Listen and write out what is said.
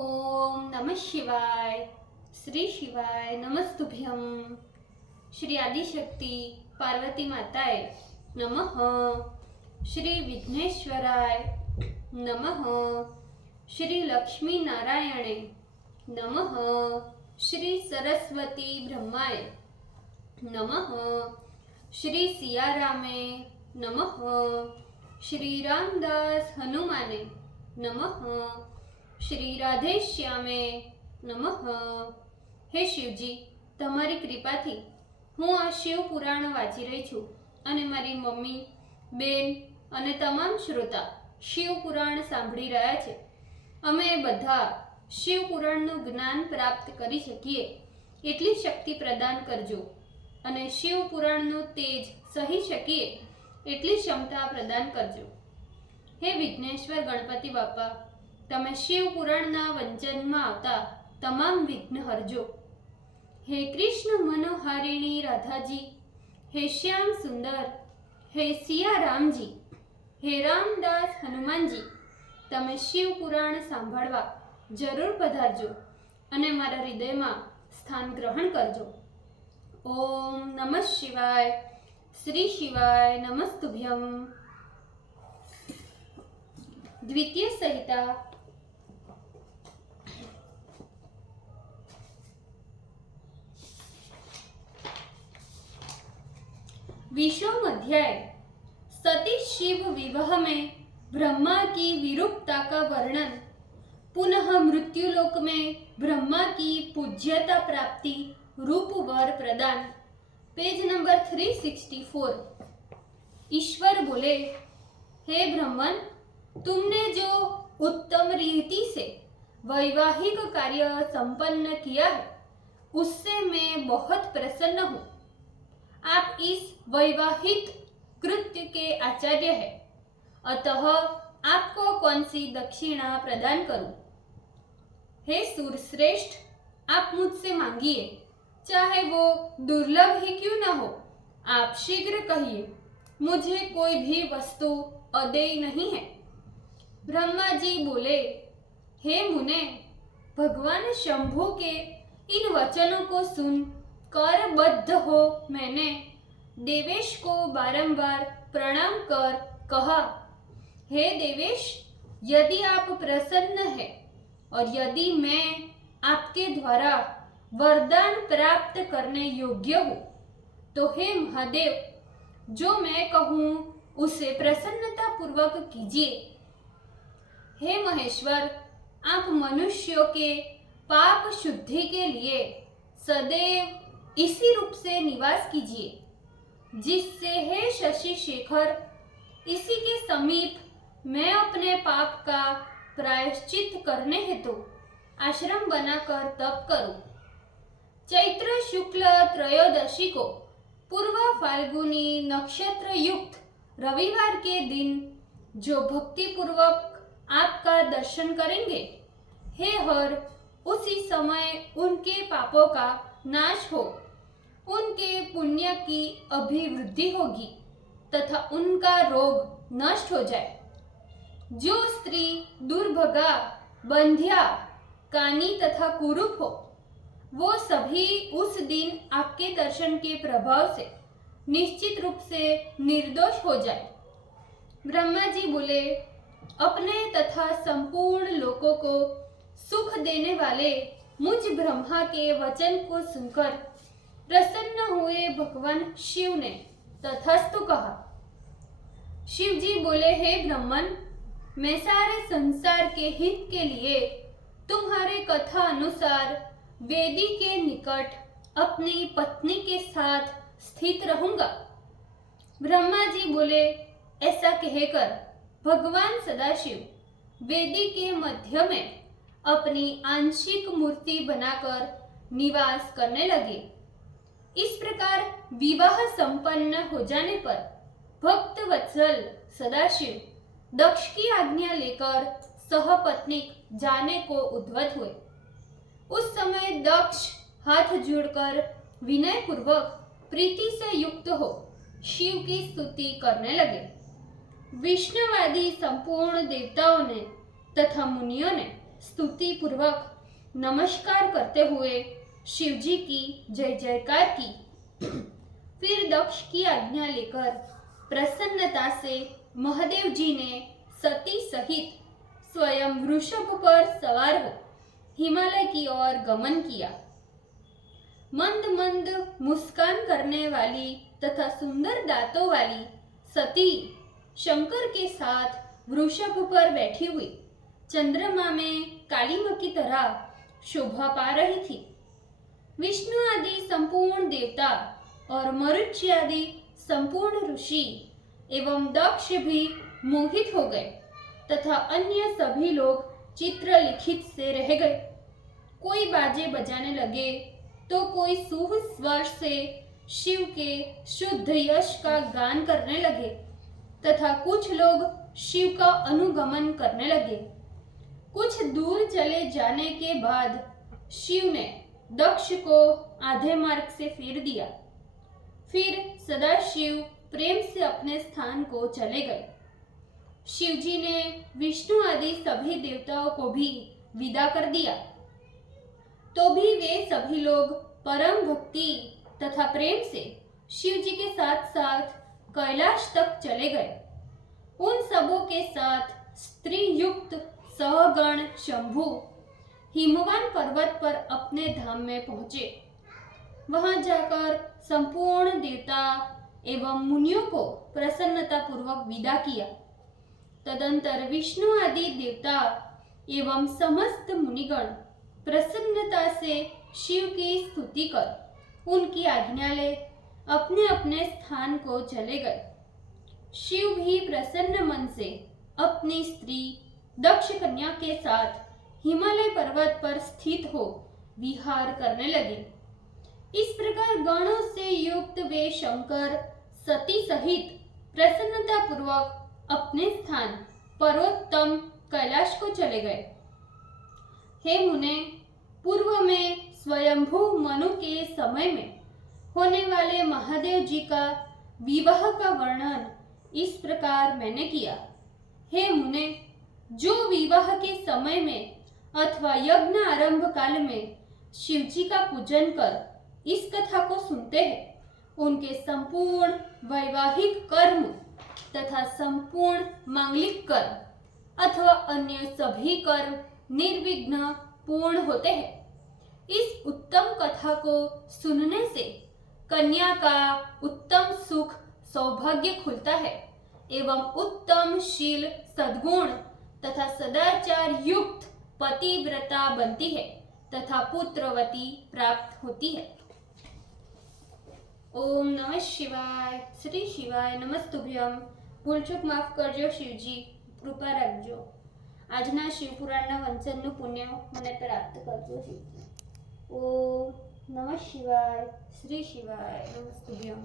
ओम नमः शिवाय। श्री शिवाय नमस्तुभ्यम। श्री आदिशक्ति पार्वती माताए नमः। श्री विघ्नेश्वराय नमः। श्री लक्ष्मी नारायणे नमः। श्री सरस्वती ब्रह्माय नमः। श्री सियारामे नमः। श्री रामदास हनुमाने नमः। श्री राधेश्यामे नमः। हे शिवजी, તમારી કૃપાથી હું આ શિવ પુરાણ વાંચી રહી છું અને મારી મમ્મી, બેન અને તમામ શ્રોતા શિવ પુરાણ સાંભળી રહ્યા છે। અમે બધા શિવ પુરાણનું જ્ઞાન પ્રાપ્ત કરી શકીએ એટલી શક્તિ પ્રદાન કરજો અને શિવ પુરાણનું તેજ સહી શકીએ એટલી ક્ષમતા પ્રદાન કરજો। હે વિઘ્નેશ્વર ગણપતિ બાપા, તમે શિવ પુરાણના વંચનમાં આવતા તમામ વિઘ્ન હરજો। हे कृष्ण मनोहारिणी राधा जी, हे श्याम सुंदर, हे सिया राम जी, हे रामदास हनुमान जी, तमे शिव पुराण सांभळवा जरूर पधारजो अने मारा हृदयमां स्थान ग्रहण करजो। ओम नमः शिवाय। श्री शिवाय नमस्तुभ्यम। द्वितीय संहिता विषम अध्याय। सती शिव विवाह में ब्रह्मा की विरूपता का वर्णन। पुनः मृत्युलोक में ब्रह्मा की पूज्यता प्राप्ति रूप वर प्रदान। Page number 364। ईश्वर बोले, हे ब्रह्मन, तुमने जो उत्तम रीति से वैवाहिक कार्य संपन्न किया है उससे मैं बहुत प्रसन्न हूँ। आप इस वैवाहिक कृत्य के आचार्य हैं, अतः आपको कौन सी दक्षिणा प्रदान करूं? हे सूरश्रेष्ठ, आप मुझसे मांगिए, चाहे वो दुर्लभ ही क्यों न हो। आप शीघ्र कहिए, मुझे कोई भी वस्तु अदेय नहीं है। ब्रह्मा जी बोले, हे मुने, भगवान शंभु के इन वचनों को सुन करबद्ध हो मैंने देवेश को बारंबार प्रणाम कर कहा, हे देवेश, यदि आप प्रसन्न हैं और यदि मैं आपके द्वारा वरदान प्राप्त करने योग्य हूँ तो हे महादेव, जो मैं कहूँ उसे प्रसन्नता पूर्वक कीजिए। हे महेश्वर, आप मनुष्यों के पाप शुद्धि के लिए सदैव इसी रूप से निवास कीजिए, जिससे हे शशि शेखर, इसी के समीप मैं अपने पाप का प्रायश्चित करने हेतु आश्रम बनाकर तप करूं। चैत्र शुक्ल त्रयोदशी को पूर्व फाल्गुनी नक्षत्र युक्त रविवार के दिन जो भक्ति पूर्वक आपका दर्शन करेंगे, हे हर, उसी समय उनके पापों का नाश हो, उनके पुण्य की अभिवृद्धि होगी तथा उनका रोग नष्ट हो जाए। जो स्त्री दुर्भगा, बंध्या, कानी तथा कुरूप हो, वो सभी उस दिन आपके दर्शन के प्रभाव से निश्चित रूप से निर्दोष हो जाए। ब्रह्मा जी बोले, अपने तथा संपूर्ण लोकों को सुख देने वाले मुझ ब्रह्मा के वचन को सुनकर प्रसन्न हुए भगवान शिव ने तथास्तु कहा। शिव जी बोले, हे ब्रह्मन, मैं सारे संसार के हित के लिए तुम्हारे कथा अनुसार वेदी के निकट अपनी पत्नी के साथ स्थित रहूंगा। ब्रह्मा जी बोले, ऐसा कहकर भगवान सदाशिव वेदी के मध्य में अपनी आंशिक मूर्ति बनाकर निवास करने लगे। इस प्रकार विवाह संपन्न हो जाने पर भक्त वत्सल सदाशिव दक्ष की आज्ञा लेकर सहपत्नीक जाने को उद्वत हुए। उस समय दक्ष हाथ जोड़कर विनय पूर्वक प्रीति से युक्त हो शिव की स्तुति करने लगे। विष्णुवादी संपूर्ण देवताओं ने तथा मुनियों ने स्तुति पूर्वक नमस्कार करते हुए शिवजी की जय जयकार की। फिर दक्ष की आज्ञा लेकर प्रसन्नता से महादेव जी ने सती सहित स्वयं वृषभ पर सवार हो हिमालय की ओर गमन किया। मंद मंद मुस्कान करने वाली तथा सुंदर दांतों वाली सती शंकर के साथ वृषभ पर बैठी हुई चंद्रमा में कालीमा की तरह शोभा पा रही थी। विष्णु आदि संपूर्ण देवता और मरुच्य आदि संपूर्ण ऋषि एवं दक्ष भी मोहित हो गए तथा अन्य सभी लोग चित्र लिखित से रह गए। कोई बाजे बजाने लगे तो कोई सुह स्वर से शिव के शुद्ध यश का गान करने लगे तथा कुछ लोग शिव का अनुगमन करने लगे। कुछ दूर चले जाने के बाद शिव ने दक्ष को आधे मार्ग से फेर दिया। फिर सदाशिव प्रेम से अपने स्थान को चले गए। शिवजी ने विष्णु आदि सभी देवताओं को भी विदा कर दिया। तो भी वे सभी लोग परम भक्ति तथा प्रेम से शिवजी के साथ साथ कैलाश तक चले गए। उन सबों के साथ स्त्री युक्त सहगण शंभु हिमवान पर्वत पर अपने धाम में पहुंचे। वहां जाकर संपूर्ण देवता एवं मुनियों को प्रसन्नता पूर्वक विदा किया। तदंतर विष्णु आदि देवता एवं समस्त मुनिगण प्रसन्नता से शिव की स्तुति कर उनकी आज्ञा ले अपने अपने स्थान को चले गए। शिव भी प्रसन्न मन से अपनी स्त्री दक्ष कन्या के साथ हिमालय पर्वत पर स्थित हो विहार करने लगे। इस प्रकार गणों से युक्त वे शंकर सती सहित प्रसन्नता पूर्वक अपने स्थान पर्वोत्तम कैलाश को चले गए। हे मुने, पूर्व में स्वयंभू मनु के समय में होने वाले महादेव जी का विवाह का वर्णन इस प्रकार मैंने किया। हे मुने, जो विवाह के समय में अथवा यज्ञ आरंभ काल में शिवजी का पूजन कर इस कथा को सुनते हैं, उनके संपूर्ण वैवाहिक कर्म तथा संपूर्ण मांगलिक कर्म अथवा अन्य सभी कर्म निर्विघ्न पूर्ण होते हैं। इस उत्तम कथा को सुनने से कन्या का उत्तम सुख सौभाग्य खुलता है एवं उत्तम शील सद्गुण तथा सदाचार युक्त पतिव्रता बनती है तथा पुत्रवती प्राप्त होती है। ओम नमः शिवाय। श्री शिवाय नमस्तुभ्यम। ભૂલચૂક માફ કરજો શિવજી, કૃપા રાખજો। આજના શિવપુરાણના વંચનનું પુણ્ય મને પ્રાપ્ત કરજો શિવજી। ઓમ નમઃ શિવાય। શ્રી શિવાય નમસ્તુભ્યમ।